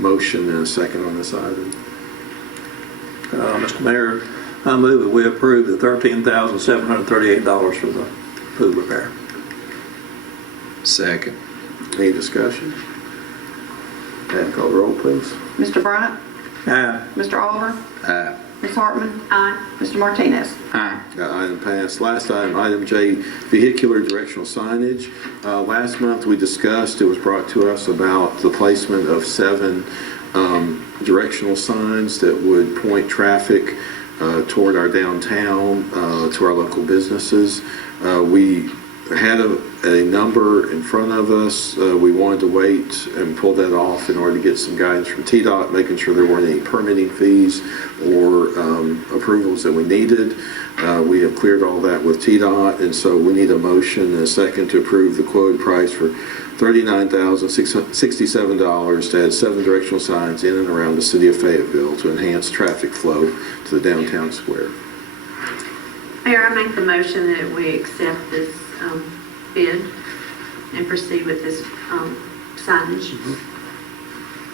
motion and a second on this item. Mr. Mayor, I move that we approve the $13,738 for the pool repair. Second. Any discussion? Madam, call the roll, please. Mr. Bryant? Aye. Mr. Oliver? Aye. Ms. Hartman? Aye. Mr. Martinez? Aye. Item passed. Last item, item J, vehicular directional signage. Last month we discussed, it was brought to us about the placement of 7 directional signs that would point traffic toward our downtown, to our local businesses. We had a number in front of us. We wanted to wait and pull that off in order to get some guidance from TDOT, making sure there weren't any permitting fees or approvals that we needed. We have cleared all that with TDOT, and so we need a motion and a second to approve the quoted price for $39,067 to add 7 directional signs in and around the city of Fayetteville to enhance traffic flow to the downtown square. Mayor, I make the motion that we accept this bid and proceed with this signage.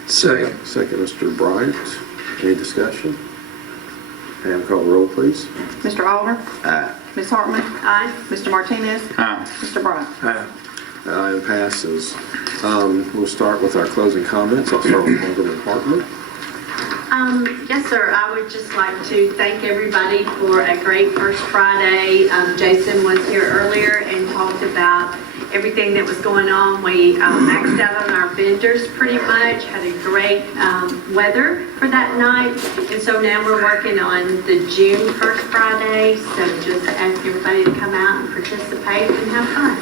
Second. Second, Mr. Bryant. Any discussion? Pam, call the roll, please. Mr. Oliver? Aye. Ms. Hartman? Aye. Mr. Martinez? Aye. Mr. Bryant? Aye. Item passes. We'll start with our closing comments. I'll start with Alderman Hartman. Yes, sir. I would just like to thank everybody for a great First Friday. Jason was here earlier and talked about everything that was going on. We maxed out on our vendors pretty much, had a great weather for that night. And so now we're working on the June First Friday. So just ask everybody to come out and participate and have fun.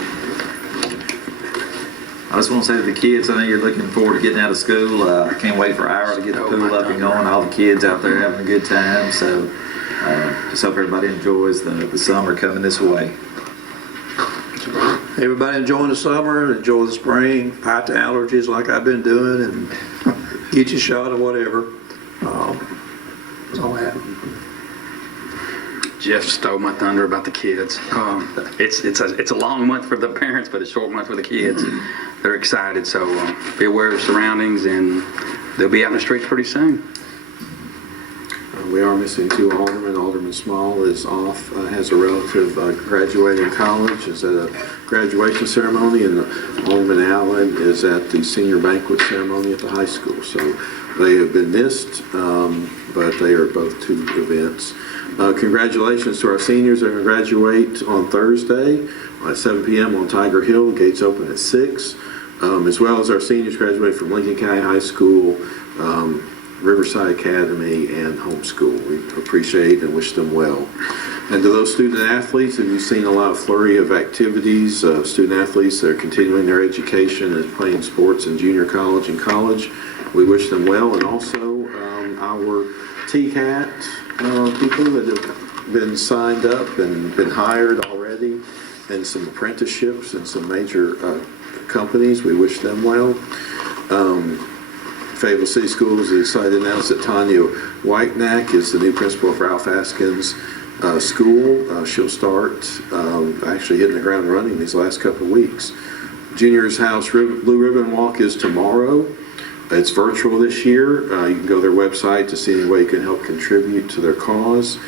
I just want to say to the kids, I know you're looking forward to getting out of school. I can't wait for Ira to get the pool up and going. All the kids out there having a good time. So just hope everybody enjoys the summer coming this way. Everybody enjoying the summer, enjoy the spring, fight the allergies like I've been doing, and get your shot or whatever. That's all I have. Jeff stole my thunder about the kids. It's a long month for the parents, but a short month for the kids. They're excited, so be aware of your surroundings, and they'll be out in the streets pretty soon. We are missing 2 aldermen. Alderman Small is off, has a relative graduating college, is at a graduation ceremony, and Alderman Allen is at the senior banquet ceremony at the high school. So they have been missed, but they are both 2 events. Congratulations to our seniors that are going to graduate on Thursday at 7 p.m. on Tiger Hill. Gates open at 6, as well as our seniors graduate from Lincoln County High School, Riverside Academy, and homeschool. We appreciate and wish them well. And to those student athletes, have you seen a lot of flurry of activities, student athletes that are continuing their education and playing sports in junior college and college? We wish them well. And also our TCAT people that have been signed up and been hired already, and some apprenticeships and some major companies, we wish them well. Fayetteville City Schools is excited to announce that Tanya Whitenack is the new principal of Ralph Askins School. She'll start actually hitting the ground running these last couple of weeks. Juniors House Blue Ribbon Walk is tomorrow. It's virtual this year. You can go to their website to see any way you can help contribute to their cause.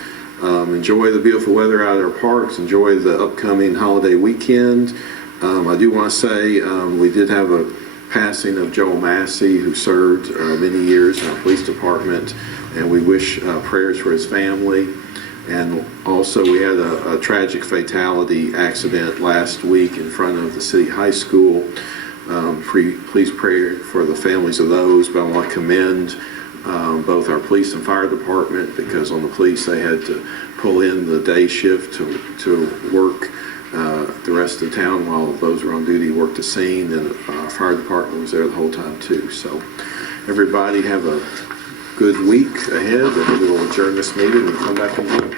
Enjoy the beautiful weather out at our parks. Enjoy the upcoming holiday weekend. I do want to say we did have a passing of Joel Massey, who served many years in our police department, and we wish prayers for his family. And also we had a tragic fatality accident last week in front of the city high school. Please pray for the families of those, but I want to commend both our police and fire department, because on the police they had to pull in the day shift to work the rest of the town, while those were on duty, worked the scene, and our fire department was there the whole time too. So everybody have a good week ahead, and we will adjourn this meeting and come back in June.